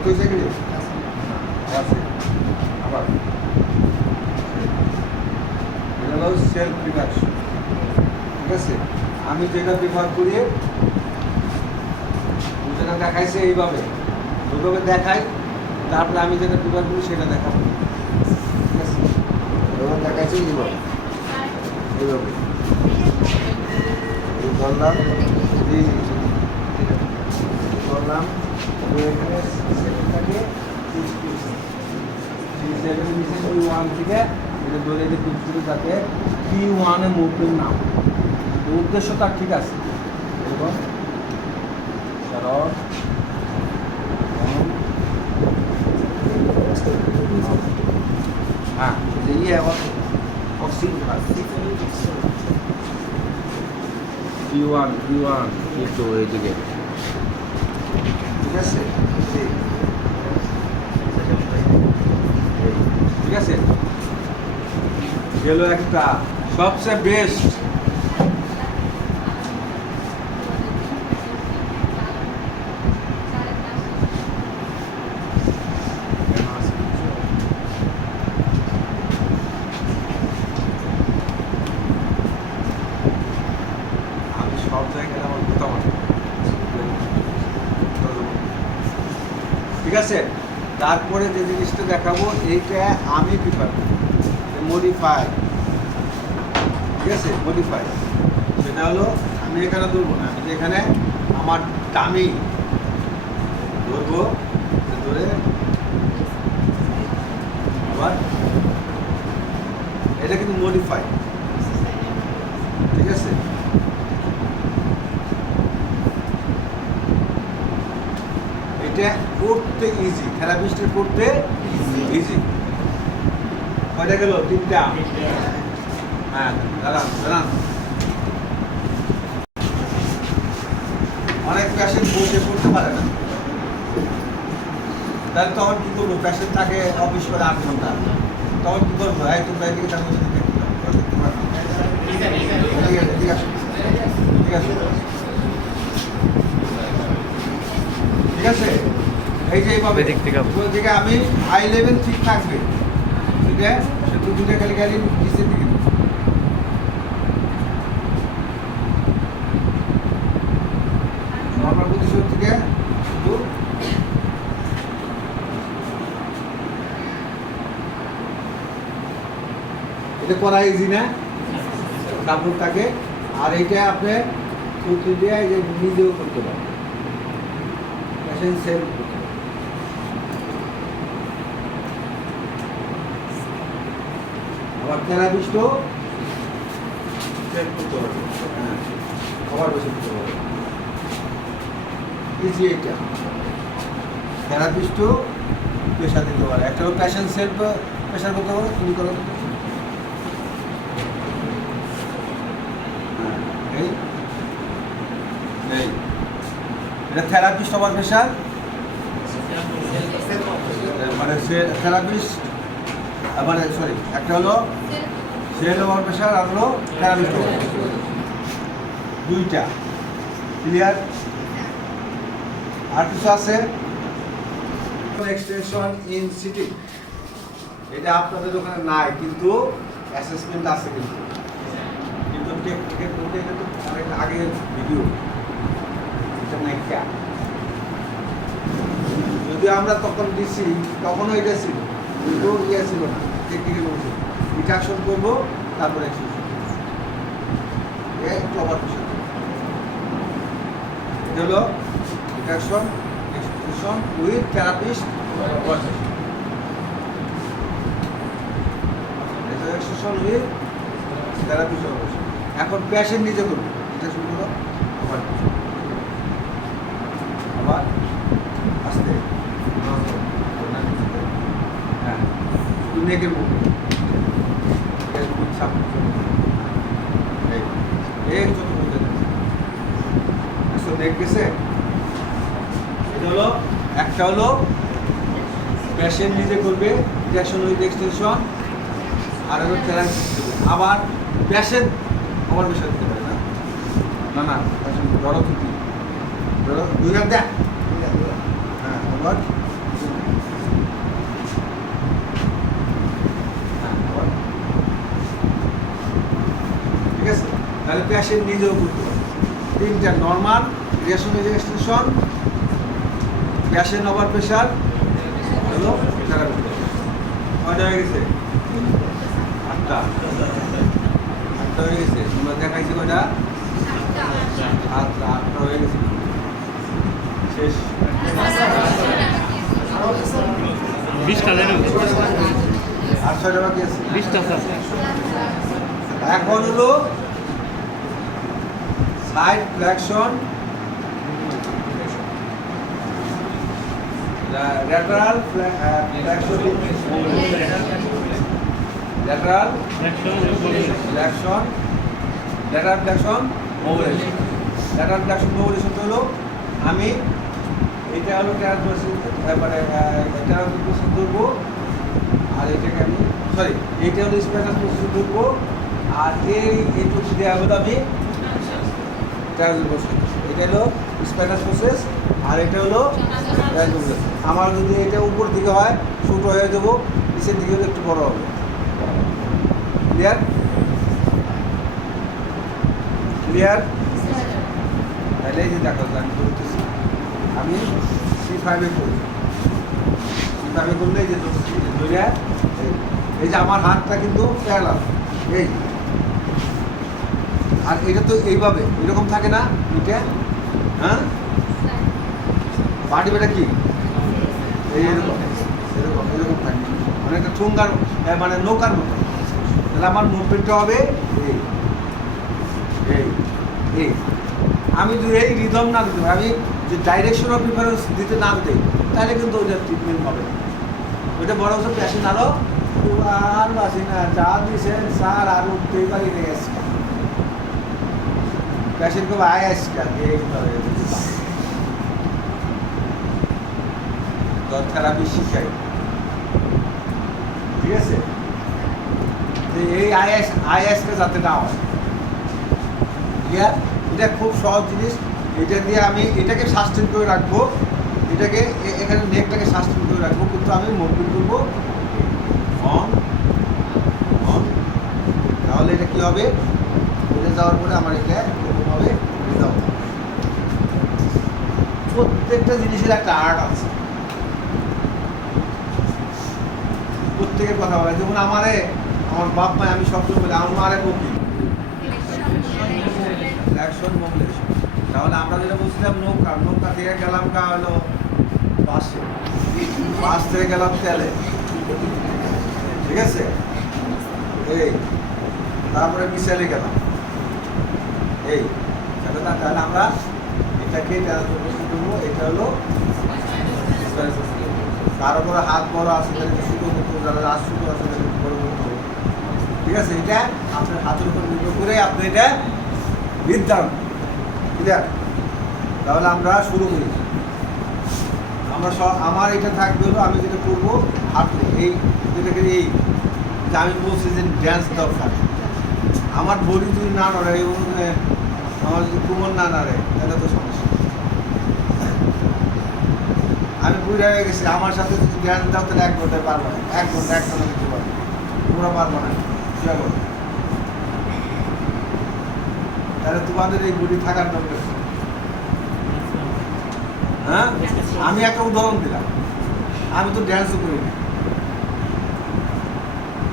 কত হয়েছে কি আছে আবার এটা হলো সেলফ রিডাকশন। ঠিক আছে, আমি যেটা ব্যবহার করি যেটা দেখাইছে এইভাবে ওইভাবে দেখাই, তারপরে আমি যেটা ব্যবহার করি সেটা দেখাবো। ঠিক আছে, এবার দেখাইছে এইভাবে এইভাবে ধরলাম ধরলাম এখানে সেকেন্ডটাকে ওয়ান থেকে এটা ধরে যে পিছনে যাতে P1 মুভমেন্ট না হয়। উদ্দেশ্য তার ঠিক আছে এবং হ্যাঁ যে ইয়ে অক্সিজেন P1 একটু এইদিকে। ঠিক আছে, ঠিক আছে, গেল একটা সবচেয়ে বেস্ট। আমি সব জায়গায় আমার কোথাও ঠিক আছে। তারপরে যে জিনিসটা দেখাবো এইটা আমি প্রিফার করি মডিফাই। ঠিক আছে, মডিফাই সেটা হলো আমি এখানে ধরবো না, আমি এখানে আমার দামি ধরবো, ধরে আবার এটা কিন্তু মডিফাই। ঠিক আছে, এটা করতে ইজি, থেরাপিস্টের করতে ইজি। কয়টা গেল? তিনটা। হ্যাঁ দাঁড়ান দাঁড়ান, অনেক পেশেন্ট বসে করতে পারে না, তাহলে তখন কি করবো? পেশেন্ট থাকে অফিস করে 8 ঘন্টা, তখন কি করবো? এই তোমরা এদিকে তার মধ্যে ঠিক আছে ঠিক আছে ঠিক আছে। এই যে এইভাবে দিকে আমি হাই লেভেল ঠিক থাকবে, ঠিক আছে, সে দুদিকে খালি খালি নিচের দিকে নর্মাল পজিশন থেকে শুধু এটা করা ইজি না, কাপড় থাকে। আর এইটা আপনি সুতি দিয়ে এই যে নিজেও করতে পারেন, পেশেন্ট সেভ করতে পারেন। আবার থেরাপিস্টও সেভ করতে পারবে, হ্যাঁ আবার বসে করতে পারবে ইজি। এইটা থেরাপিস্টও প্রেশার দিতে পারে, একটা পেশেন্ট সেলফ প্রেশার করতে পারে, তুমি করো। এটা থেরাপিস্ট ওভার প্রেশার, মানে থেরাপিস্ট মানে সরি, একটা হলো সেল ওভার প্রেশার আর হলো থেরাপিস্ট ওভার প্রেশার, দুইটা ক্লিয়ার। আর কিছু আছে এক্সটেনশন ইন সিটিং, এটা আপনাদের ওখানে নাই কিন্তু অ্যাসেসমেন্ট আছে, কিন্তু টেকনিকের মধ্যে এটা তো অনেক আগের ভিডিও, এটা নাই কে যদি আমরা তখন দিছি তখনও এটা ছিল, কিন্তু ইয়ে ছিল না, টেকনিকের মধ্যে রিডাকশন করবো তারপরে একটু আবার এটা হলো reduction extension with therapist extension with therapist. এখন পেশেন্ট নিজে করবে, এটা শুরু করো আবার আবার আস্তে, হ্যাঁ শুধু নেকের মুখে নেক গেছে। এটা হলো একটা হলো পেশেন্ট নিজে করবে রিডাকশন উইথ এক্সটেনশন, আর হলো থেরাপিস্ট দেবে। আবার পেশেন্ট আমার বিষয় দিতে পারে না, না না পেশেন্ট ধরো তুমি ধরো দুই হাত দেখ, হ্যাঁ আবার পেশেন্ট নিজেও করতে পারে। তিনটা normal, ration, patient over pressure হলো থেরাপি। কয়টা হয়ে গেছে? 8টা হয়ে গেছে। তোমরা দেখাইছি কয়টা? 8টা হয়ে গেছে। শেষ। 20টা দেন। আর 6টা বাকি আছে। 20টা স্যার। এখন হলো side flexion, lateral flexion, lateral flexion mobilisation. Lateral flexion mobilisation হলো আমি এটা হলো ট্রান্সভার্সাল, মানে ট্রান্সভার্সাল ধরবো, আর এটাকে আমি এইটা হলো স্প্যানাস প্রসেস ধরবো, আর এইটুকু দেওয়া হলো আমি ট্রান্সভার্সাল। এটা হলো স্প্যানাস প্রসেস, আর এটা হলো ট্রান্সভার্সাল। আমার যদি এটা উপর দিকে হয় ছোটো হয়ে যাবো, নিচের দিকে হলে একটু বড় হবে। ক্লিয়ার? তাহলে এই যে দেখো আমি করতেছি, আমি C5 করি। C5 করলে এই যে ধরে এই যে আমার হাতটা কিন্তু প্যারালাল, এই আর এটা তো এইভাবে এরকম থাকে না এটা, হ্যাঁ বাড়ি বেটা কি এই এরকম এরকম এরকম থাকে, মানে একটা ঠোঙ্গার, মানে নৌকার মতো। তাহলে আমার মুভমেন্টটা হবে এই এই এই। আমি যদি এই রিদম না দিতে পারি, আমি যে ডাইরেকশন অফ প্রিফারেন্স দিতে না দিতে, তাহলে কিন্তু ওইটা ট্রিটমেন্ট হবে না। ওইটা বড় হচ্ছে পেশেন্ট আরও আর বাসি না, যা দিয়েছেন স্যার আর উঠতেই পারি না, পেশেন্ট খুব আয় আসকা থেরাপি শিখাই, ঠিক আছে? যে এই আইএসকে যাতে না হয়। এটা খুব সহজ জিনিস। এটা দিয়ে আমি এটাকে সাস্টেন করে রাখবো, এটাকে এখানে নেকটাকে সাস্টেন করে রাখবো, কিন্তু আমি মুভমেন্ট করবো অন অন। তাহলে এটা কী হবে? উঠে যাওয়ার পরে আমার এটা এরকমভাবে উঠে যাবো। প্রত্যেকটা জিনিসের একটা আর্ট আছে, প্রত্যেকের কথা বলে। যেমন আমার বাপ মায়, আমি সবসময় বলি আমার বকি অ্যাকশন মোবিলাইজেশন। তাহলে আমরা যেটা বলছিলাম নৌকা থেকে গেলাম হলো বাস থেকে গেলাম তেলে, ঠিক আছে? এই তারপরে মিসাইলে গেলাম এই, তাহলে আমরা এটাকে করবো। এটা হলো তার উপরে হাত বড় আছে, শুধু যারা রাত শুধু আছে বড় করতে হবে, ঠিক আছে? এটা আপনার হাতের উপর নির্ভর করে আপনি এটা বিদ্যান, ক্লিয়ার? তাহলে আমরা শুরু করি। আমার এটা থাকবে হলো আমি যেটা করবো হাঁটলে এই যেটাকে এই যে আমি বলছি যে ড্যান্স দরকার, আমার বডি যদি না নড়ে এবং আমার যদি কোমর না নাড়ে তাহলে তো সমস্যা। আমি বুড়া হয়ে গেছি, আমার সাথে যদি ড্যান্স দাও তাহলে 1 ঘন্টায় পারবো না, 1 ঘন্টা একটানা দিতে পারবো, তোমরা পারবো না। তাহলে তোমাদের এই বডি থাকার দরকার। হ্যাঁ, আমি একটা উদাহরণ দিলাম, আমি তো ড্যান্সও করি না,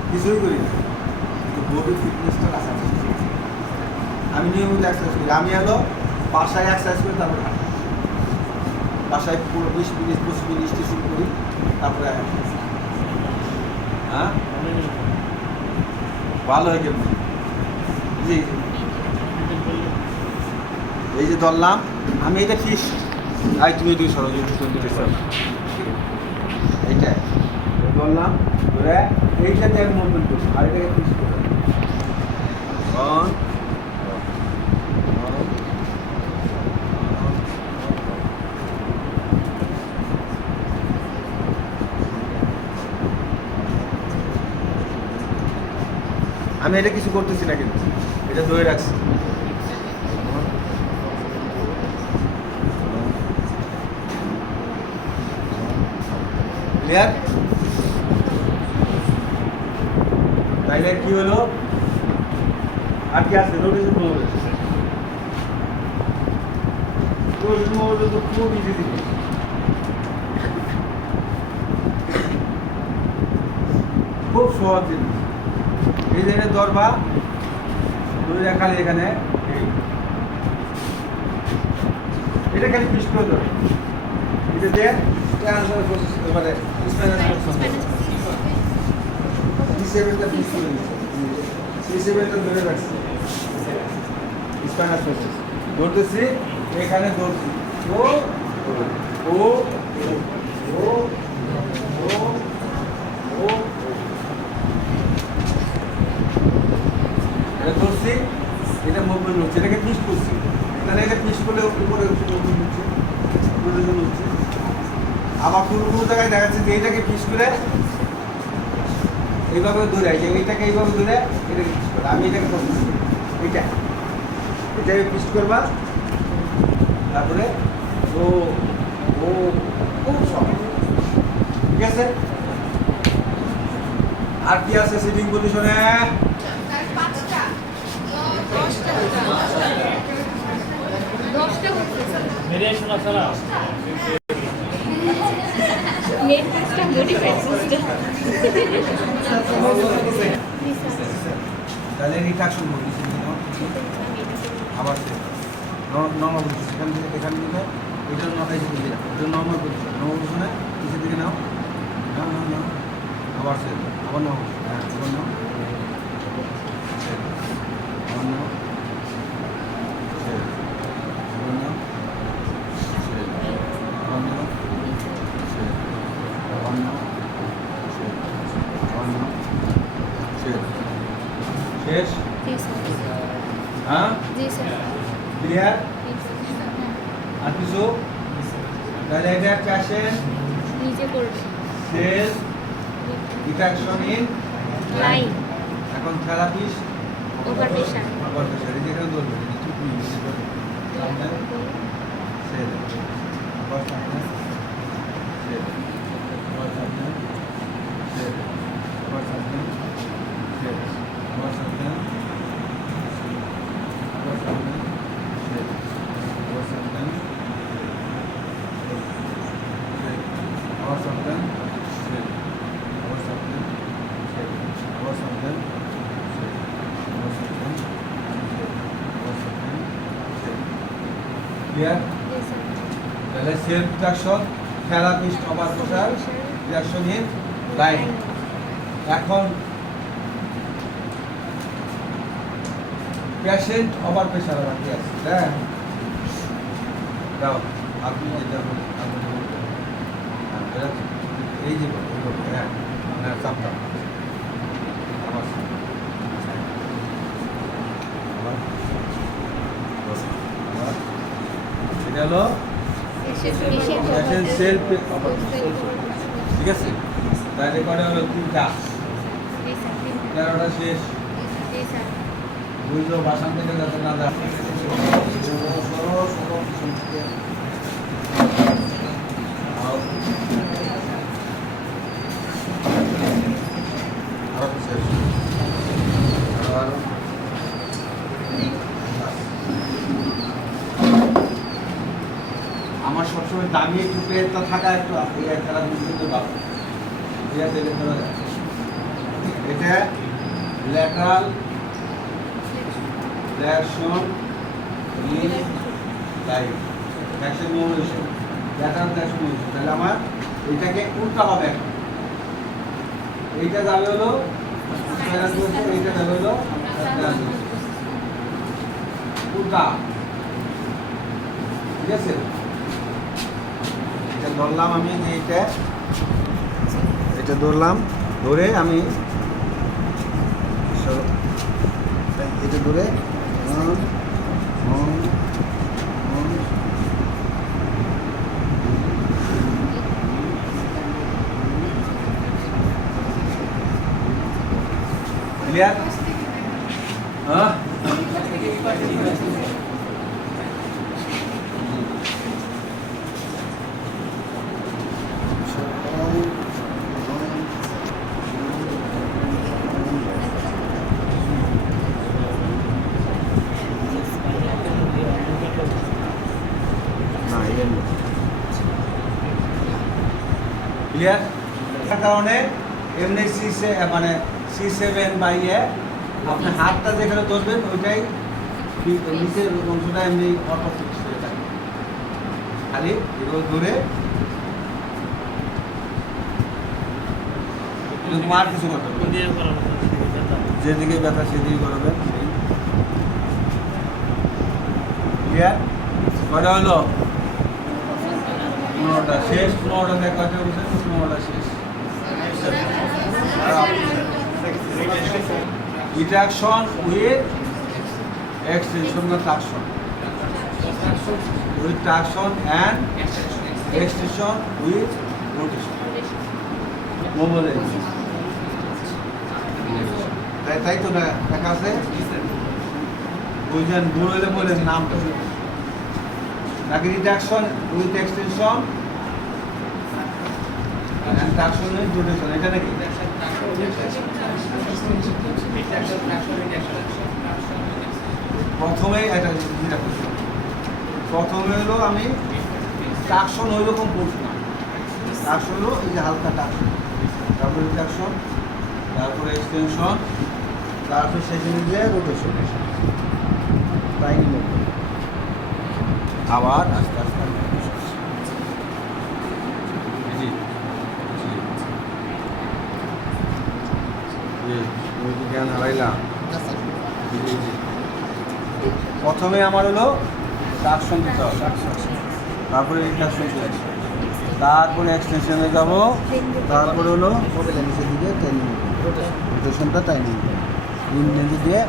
কিছুই করি না, কিন্তু বডি ফিটনেসটা রাখা। আমি নিয়মিত এক্সারসাইজ করি। আমি হলো বাসায় এক্সারসাইজ করি, তারপরে হাঁটি। বাসায় পুরো 20 মিনিট 25 মিনিট শুরু করি, তারপরে হ্যাঁ ভালো হয়ে গেল। জি এই যে ধরলাম আমি, এটা ফিক্স। আই তুমি দুই সরো এইটা ধরলাম ধরে এইটাতে আমি মুভমেন্ট করছি, আর এটাকে ফিক্স করে আমি এটা কিছু করতেছি না, কিন্তু এটা ধরে রাখছি। ক্লিয়ার? তাইলে কি হলো? আর কি আছে? রোটেশন মৌল তো খুব ইজি জিনিস। খুব সহজ জিনিস। এই যে দরবা দুই খালি এখানে এটা খালি ফিক্স করে দেবে। এটা দিয়ে ট্রান্সফার প্রসেস মানে স্প্যানার প্রসেস C7টা ফিক্স করে দিচ্ছে। C7টা ধরে রাখছি। স্প্যানার প্রসেস ধরতেছি, এখানে ধরছি ও ও ও ও ও এটা ধরছি, এটা মুভমেন্ট হচ্ছে, এটাকে ফিক্স করছি। তাহলে এটা ফিক্স করলে উপরে মুভমেন্ট হচ্ছে, রোটেশন হচ্ছে। আবার কোনো জায়গায় দেখা যাচ্ছে যে এটাকে ফিক্স করে এইভাবে ধরে, এইটাকে এইভাবে ধরে এটাকে ফিক্স করে। আমি এটাকে ধরছি, এটাকে ফিক্স করবা। তারপরে ও ও খুব সহজ, ঠিক আছে। আর কি আছে সিটিং পজিশনে? মেরে শোনা ছাড়া নেট সিস্টেম মডিফাইড সিস্টেম তাহলে রিডাকশন বলি আবার নর্মাল পজিশন, এখান থেকে এখানে দিলে এটা মাথায় যেতে দিলাম, এটা নর্মাল পজিশন। নর্মাল পজিশনে নিচের দিকে নাও, নাও নাও নাও, আবার সে আবার নাও, হ্যাঁ আবার নাও, আবার নাও, আবার নাও, আবার নাও, আবার নাও, আবার নাও, শেষ। জি স্যার হ্যাঁ জি স্যার ক্লিয়ার? আর কিছু? তাহলে এটা প্যাশেন্ট নিজে করবে সেল ডিটেকশন ইন লাইন এখন therapist over pressure over pressure এই যেখানে ধরবে ঠিক নেই সামনে সেল আবার সামনে সেল আবার সামনে সেল আবার সামনে সেল আবার সামনে আবার সামনে সেল আবার সামনে or something shit or something shit or something shit or something shit or something shit clear? জি স্যার তাহলে self detection, therapist over pressure, reaction in line. এখন পেশেন্ট ওভার প্রেশার বাকি আছে, হ্যাঁ দাও আপনি যেটা বলুন, আপনি বলুন। এই যে হ্যাঁ আপনার চাপটা আবার এটা হলো সেলফ, ঠিক আছে। তার রেকর্ডে হলো 3টা, জি স্যার 11টা শেষ। জি স্যার বুঝলো ভাষণ থেকে যাতে না যায়। আমার সবসময় দামি একটু পেটটা থাকা একটু খেলা কিন্তু ভালো, ঠিক আছে। এটা lateral reaction in line, action momentation, lateral reaction momentation. তাহলে আমার এটাকে উল্টা হবে এখন, এইটা যাবে হলো এইটা যাবে হলো উল্টা, ঠিক আছে। এটা ধরলাম আমি যে এটা ধরলাম, ধরে আমি এটা ধরে ক্লিয়ার? হ্যাঁ ক্লিয়ার? তার কারণে এমনি মানে C7/A আপনি হাতটা যেখানে ধরবেন ওইটাই নিচের অংশটা এমনি অটো ফিক্স হয়ে থাকে। খালি এগুলো ধরে তোমার কিছু করতে হবে না। দিয়ে করানো যেদিকে ব্যথা সেদিকে করবেন। ক্লিয়ার? কয়টা হলো? 15টা শেষ। 15টা থেকে কয়টা বলছেন? 15টা শেষ। Retraction with extension or traction. With traction and extension with rotation. বলে তাই তো দেখা আছে বুঝলেন? ভুল হলে বলেন নামটা নাকি reduction with extension and traction with rotation, এটা নাকি? প্রথমে এটা যেটা করছি, প্রথমে হলো আমি ট্রাকশন ওই রকম করছি না। ট্রাকশন হলো এই যে হালকা ট্রাকশন, তারপরে রিডাকশন, তারপরে এক্সটেনশন, তারপরে শেষে যে রোটেশন, তাই নিয়ে আবার আস্তে আস্তে জ্ঞান হারাইলাম। প্রথমে আমার হলো ট্রাকশন দিতে হবে, তারপরে রিডাকশন চলে, তারপরে এক্সটেনশনে যাব, তারপরে হলো নিচের দিকে টাইনিং, রোটেশনটা টাইনিং নিচে দিয়ে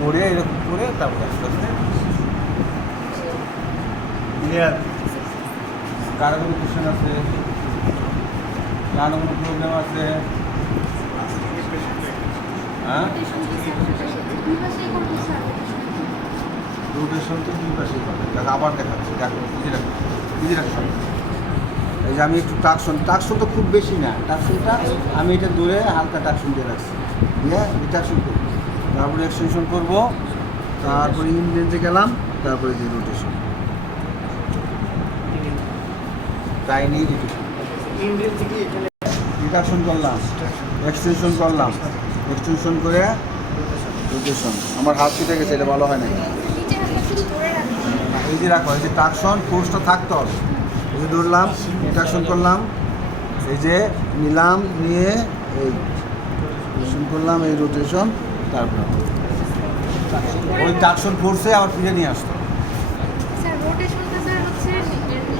করে এরকম করে তারপরে আস্তে আস্তে। ক্লিয়ার? কারো কোনো কোশ্চেন আছে? কারো কোনো প্রবলেম আছে? হ্যাঁ, রোটেশন তো দুই পাশেই পাবে। তাকে আবার দেখাচ্ছি, দেখো ইজি রাখো। এই যে আমি একটু ট্রাকশন তো খুব বেশি না, ট্রাকশনটা আমি এটা দূরে হালকা ট্রাকশন দিয়ে রাখছি, দিয়ে রিট্রাকশন করব, তারপরে এক্সটেনশন করব, তারপরে ইনলেন্সে গেলাম, তারপরে যে রোটেশন, টাইনি রিট্রাকশন করলাম, এক্সটেনশন করলাম, এক্সটেনশন করে রোটেশন। আমার হাত ছুটে গেছে, এটা ভালো হয় না। এই যে রাখো, এই যে ট্রাকশন ফোর্সটা থাকতে হবে। এই যে ধরলাম, ট্রাকশন করলাম, এই যে নিলাম, নিয়ে এই রোটেশন করলাম, এই রোটেশন, তারপর ওই ট্রাকশন ফোর্সে আবার ফিরে নিয়ে আসতো। স্যার রোটেশনটা স্যার হচ্ছে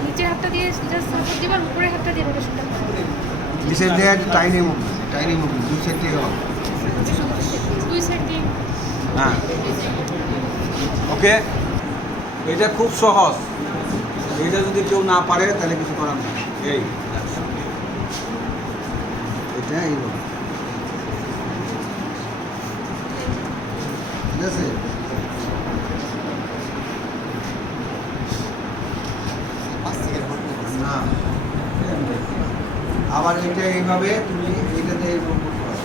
নিচের হাতটা দিয়ে জাস্ট সাপোর্ট দিবার, উপরের হাতটা দিয়ে রোটেশনটা করবেন। নিচের দিয়ে টাইনি মুভমেন্ট দুই সাইড থেকে হবে। দুই সাইড দিয়ে। হ্যাঁ, ওকে, এটা খুব সহজ। এটা যদি কেউ না পারে তাহলে কিছু করার নেই। এটা এইভাবে, ঠিক আছে? না, আবার এটা এইভাবে তুমি এইটাতে এরকম করতে পারো।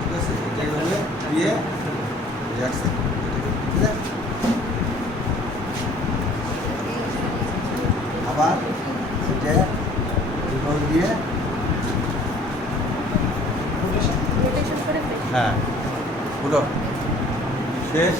ঠিক আছে, এটা এইভাবে দিয়ে রাখছে, ঠিক আছে? আবার এটা এইভাবে দিয়ে রোটেশন করে ফেলে। হ্যাঁ, পুরো শেষ।